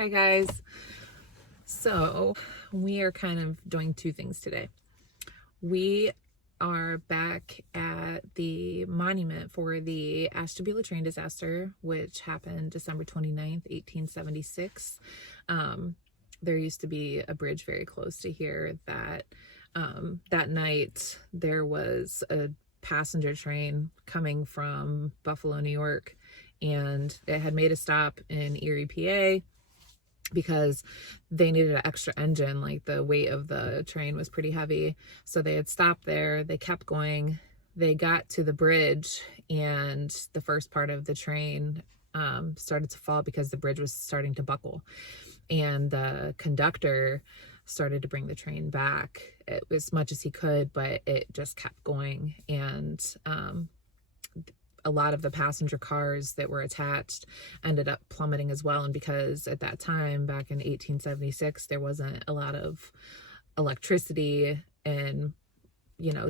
Hi guys. So we are kind of doing two things today. We are back at the monument for the Ashtabula Train Disaster, which happened December 29th, 1876. There used to be a bridge very close to here that that night there was a passenger train coming from Buffalo, New York, and it had made a stop in Erie, PA, because they needed an extra engine. Like, the weight of the train was pretty heavy, so they had stopped there. They kept going. They got to the bridge, and the first part of the train started to fall because the bridge was starting to buckle, and the conductor started to bring the train back as much as he could, but it just kept going. And a lot of the passenger cars that were attached ended up plummeting as well. And because at that time, back in 1876, there wasn't a lot of electricity and,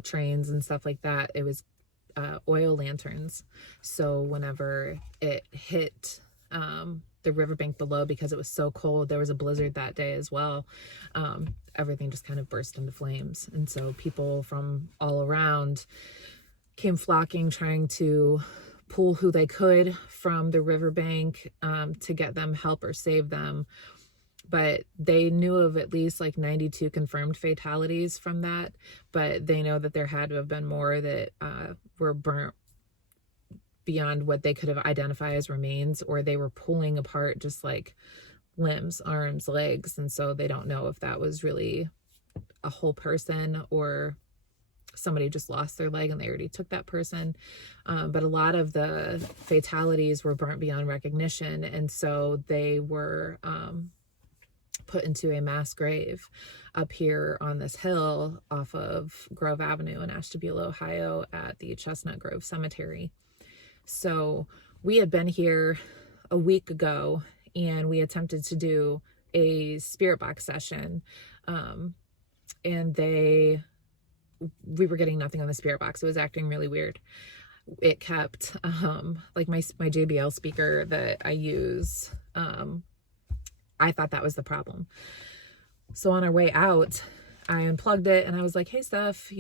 trains and stuff like that, it was oil lanterns. So whenever it hit the riverbank below, because it was so cold, there was a blizzard that day as well, everything just kind of burst into flames. And so people from all around came flocking, trying to pull who they could from the riverbank to get them help or save them. But they knew of at least like 92 confirmed fatalities from that, but they know that there had to have been more that were burnt beyond what they could have identified as remains, or they were pulling apart just like limbs, arms, legs. And so they don't know if that was really a whole person or somebody just lost their leg and they already took that person. But a lot of the fatalities were burnt beyond recognition. And so they were put into a mass grave up here on this hill off of Grove Avenue in Ashtabula, Ohio, at the Chestnut Grove Cemetery. So we had been here a week ago, and we attempted to do a spirit box session, and we were getting nothing on the spirit box. It was acting really weird. It kept like my JBL speaker that I use, I thought that was the problem. So on our way out, I unplugged it and I was like, hey Steph,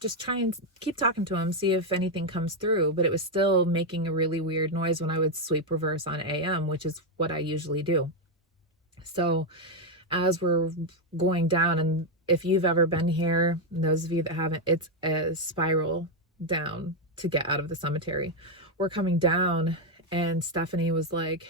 just try and keep talking to him, see if anything comes through. But it was still making a really weird noise when I would sweep reverse on AM, which is what I usually do. So as we're going down, and if you've ever been here, those of you that haven't, it's a spiral down to get out of the cemetery. We're coming down and Stephanie was like,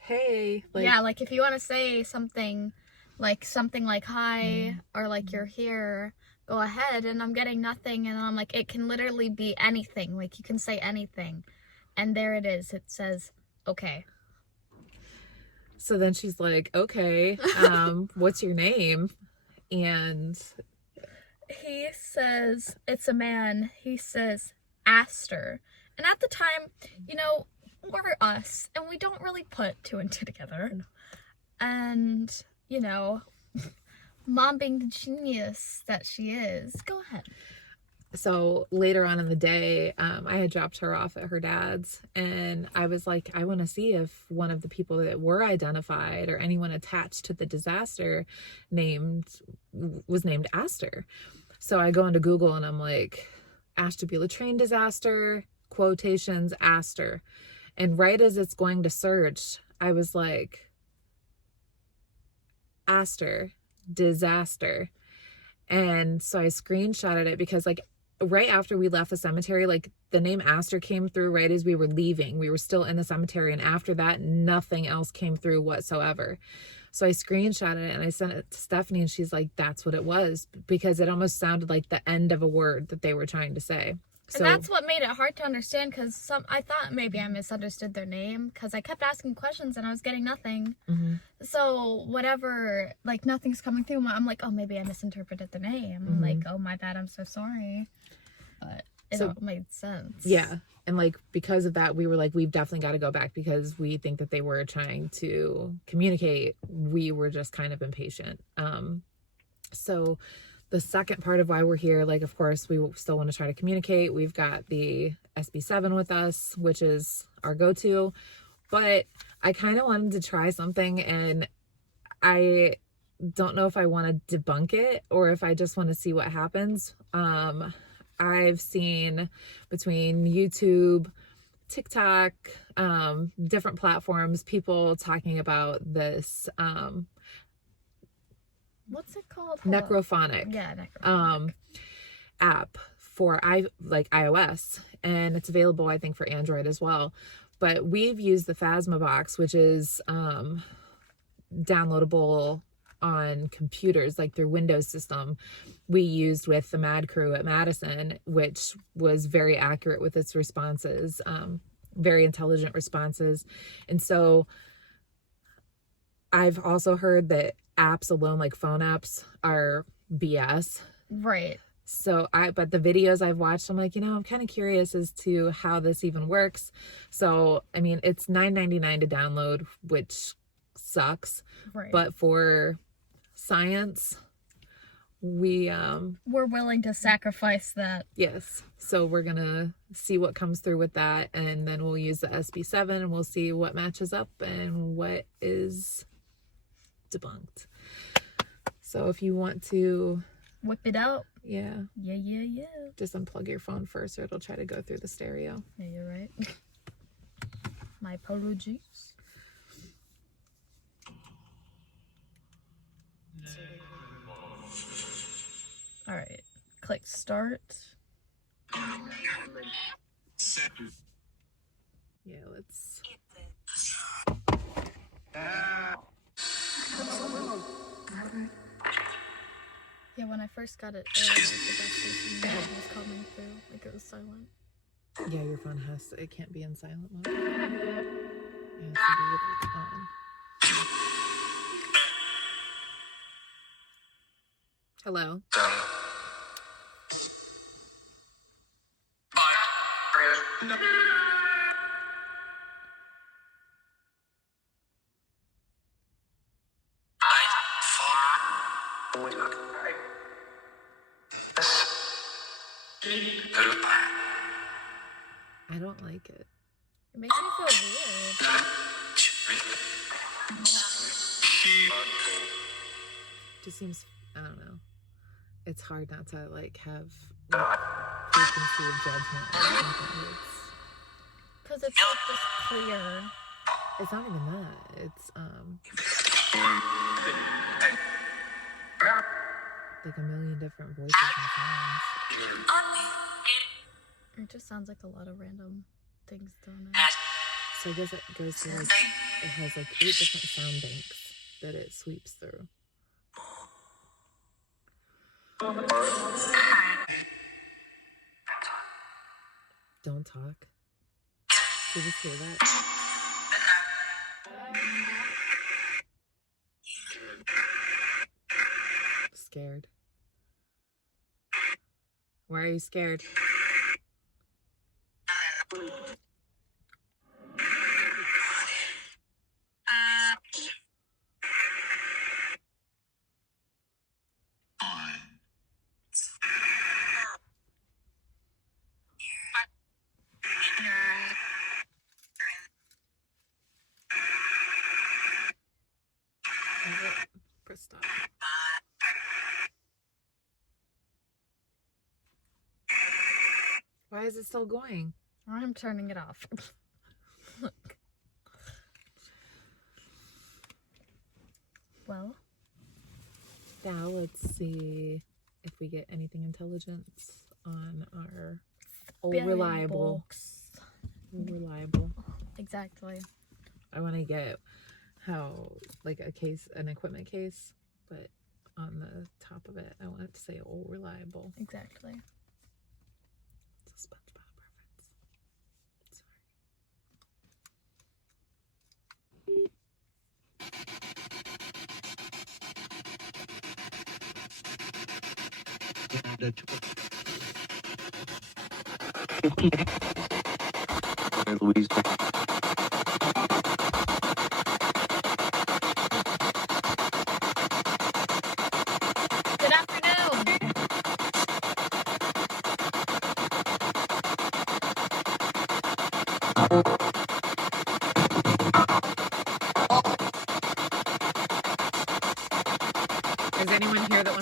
hey, yeah, like if you want to say something like hi, or like you're here, go ahead. And I'm getting nothing, and I'm like, it can literally be anything, like you can say anything, and there it is, it says okay. So then she's like, okay, what's your name? And he says, it's a man, he says Aster. And at the time, we're us, and we don't really put two and two together. And, Mom being the genius that she is, go ahead. So later on in the day, I had dropped her off at her dad's, and I was like, I want to see if one of the people that were identified or anyone attached to the disaster was named Aster. So I go into Google and I'm like, Ashtabula Train Disaster, quotations, Aster. And right as it's going to search, I was like, Aster, disaster. And so I screenshotted it because, like, right after we left the cemetery, like, the name Aster came through right as we were leaving. We were still in the cemetery, and after that, nothing else came through whatsoever. So I screenshotted it and I sent it to Stephanie, and she's like, that's what it was, because it almost sounded like the end of a word that they were trying to say. So, and that's what made it hard to understand, because I thought maybe I misunderstood their name, because I kept asking questions and I was getting nothing. Mm-hmm. So whatever, like, nothing's coming through. I'm like, oh, maybe I misinterpreted the name. Mm-hmm. I'm like, oh, my bad, I'm so sorry. But it all made sense. Yeah. And like, because of that, we were like, we've definitely got to go back, because we think that they were trying to communicate. We were just kind of impatient. So the second part of why we're here, like, of course, we still want to try to communicate. We've got the SB7 with us, which is our go-to. But I kind of wanted to try something, and I don't know if I want to debunk it or if I just want to see what happens. I've seen between YouTube, TikTok, different platforms, people talking about this what's it called? Hold on. Necrophonic Yeah, Necrophonic. app for iOS, and it's available, I think, for Android as well. But we've used the Phasma box, which is downloadable on computers, like through Windows system. We used with the Mad Crew at Madison, which was very accurate with its responses, very intelligent responses. And so I've also heard that apps alone, like phone apps, are BS. Right. So but the videos I've watched, I'm like, I'm kind of curious as to how this even works. So, I mean, it's $9.99 to download, which sucks. Right. But for science, we're willing to sacrifice that. Yes. So we're going to see what comes through with that. And then we'll use the SB7 and we'll see what matches up and what is debunked. So if you want to whip it out. Yeah. Yeah. Just unplug your phone first or it'll try to go through the stereo. Yeah, you're right. My apologies. All right. Click start. Yeah, let's. Yeah, when I first got it, like the gas station was coming through, like it was silent. Yeah, your phone has to, it can't be in silent mode. It has to be like on. Hello. I don't like it. It makes me feel weird. Just seems, I don't know. It's hard not to like have like, preconceived judgment or something. Because it's like just clear. It's not even that. It's like a million different voices and sounds. It just sounds like a lot of random things going on. So I guess it goes through like, it has like 8 different sound banks that it sweeps through. Don't talk. Did you just hear that? Scared. Why are you scared? Press stop. Why is it still going? I'm turning it off. Look. Well. Now let's see if we get anything intelligent on our reliable. Exactly. I want to get how, like an equipment case, but on the top of it, I want it to say "old reliable." Exactly. It's a SpongeBob reference. Sorry. Louise. Good afternoon.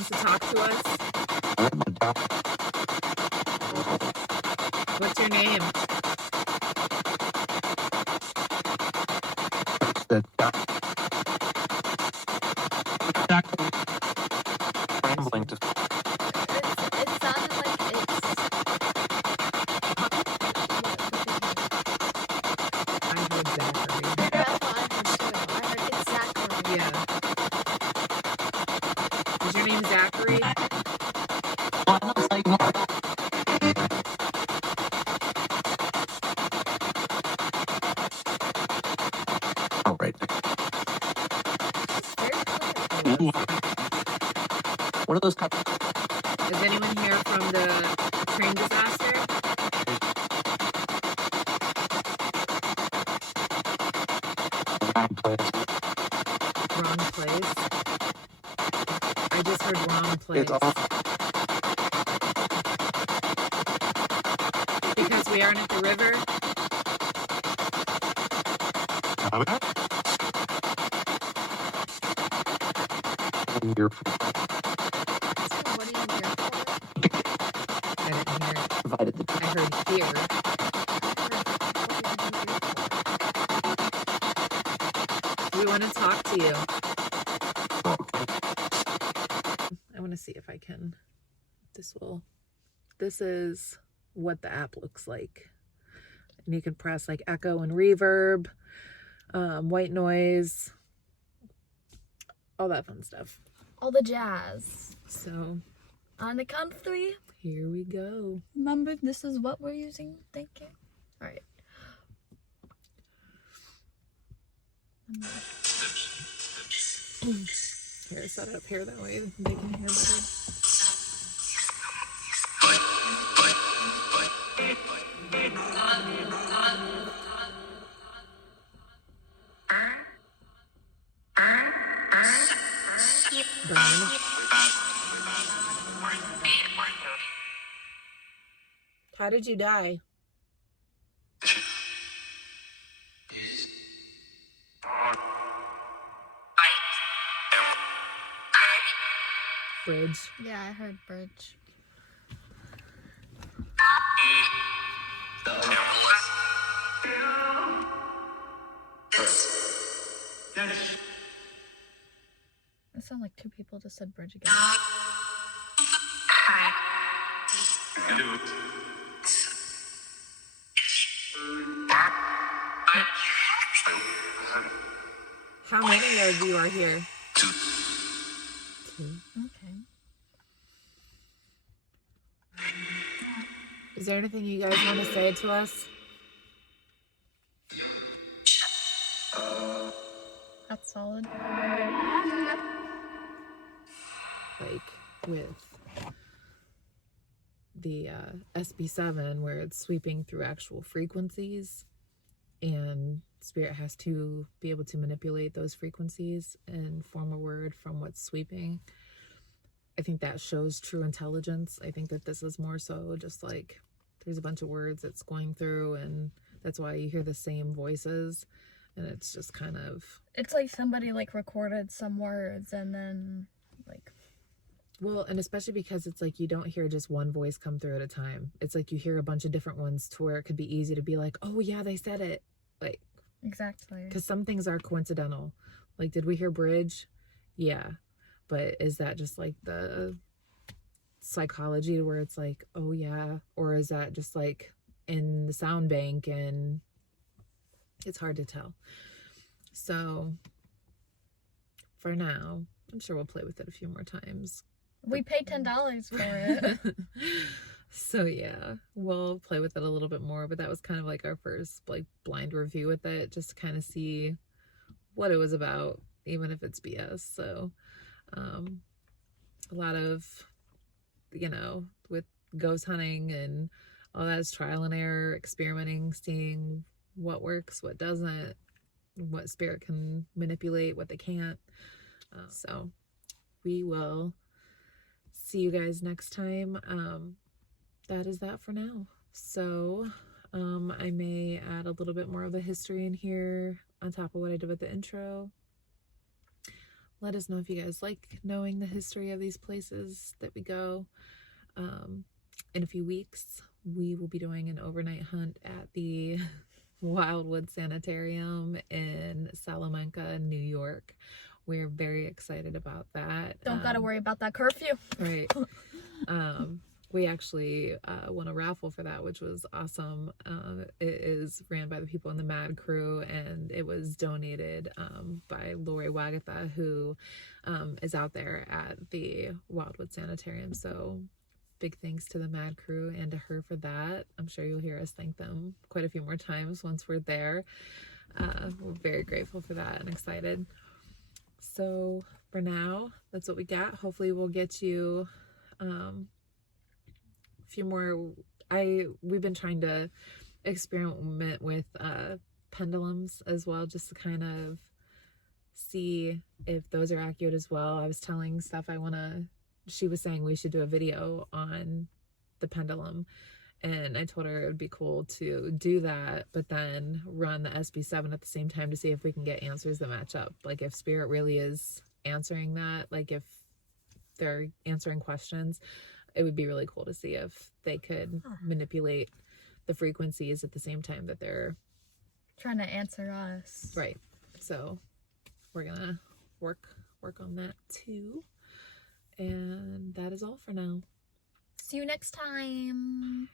wants to talk to us? What's your name? It sounded like it's. I heard Zachary. That's what I heard too. I heard it's Zachary. Yeah. Is your name Zachary? All right. It's very clear. One of those cups. Is anyone here from the train disaster? Wrong place. I just heard wrong place. Because we aren't at the river. You're So what are you here for? I didn't hear it. provided the I heard here. We want to talk to you. I want to see if I can. This is what the app looks like. And you can press like echo and reverb, white noise, all that fun stuff. All the jazz. So On the count of 3. here we go. Remember, this is what we're using. Thank you. All right. Here, set it up here, that way they can hear better. Brian. How did you die? Bridge. Yeah, I heard bridge. It sounded like 2 people just said bridge again. How many of you are here? 2. Okay. Is there anything you guys want to say to us? That's solid. Like with the SB7, where it's sweeping through actual frequencies, and Spirit has to be able to manipulate those frequencies and form a word from what's sweeping. I think that shows true intelligence. I think that this is more so just like there's a bunch of words that's going through, and that's why you hear the same voices, and it's just kind of... It's like somebody like recorded some words and then like... Well, and especially because it's like you don't hear just one voice come through at a time. It's like you hear a bunch of different ones to where it could be easy to be like, oh yeah, they said it. Like, exactly. because some things are coincidental. Like, did we hear bridge? Yeah. But is that just like the psychology where it's like, oh yeah? Or is that just like in the sound bank, and it's hard to tell. So for now, I'm sure we'll play with it a few more times. We paid $10 for it. So yeah, we'll play with it a little bit more, but that was kind of like our first like blind review with it, just to kind of see what it was about, even if it's BS. So a lot of, you know, with ghost hunting and all that is trial and error, experimenting, seeing what works, what doesn't, what Spirit can manipulate, what they can't. So we will see you guys next time. That is that for now. So I may add a little bit more of the history in here on top of what I did with the intro. let us know if you guys like knowing the history of these places that we go. In a few weeks, we will be doing an overnight hunt at the Wildwood Sanitarium in Salamanca, New York. We're very excited about that. Don't gotta worry about that curfew. Right. We actually won a raffle for that, which was awesome. It is ran by the people in the Mad Crew, and it was donated by Lori Wagatha, who is out there at the Wildwood Sanitarium. So big thanks to the Mad Crew and to her for that. I'm sure you'll hear us thank them quite a few more times once we're there. We're very grateful for that and excited. So for now, that's what we got. Hopefully we'll get you a few more. We've been trying to experiment with pendulums as well, just to kind of see if those are accurate as well. I was telling Steph she was saying we should do a video on the pendulum, and I told her it would be cool to do that, but then run the SB7 at the same time to see if we can get answers that match up. Like if Spirit really is answering that, like if they're answering questions, it would be really cool to see if they could manipulate the frequencies at the same time that they're trying to answer us. Right. So we're gonna work on that too. And that is all for now. See you next time.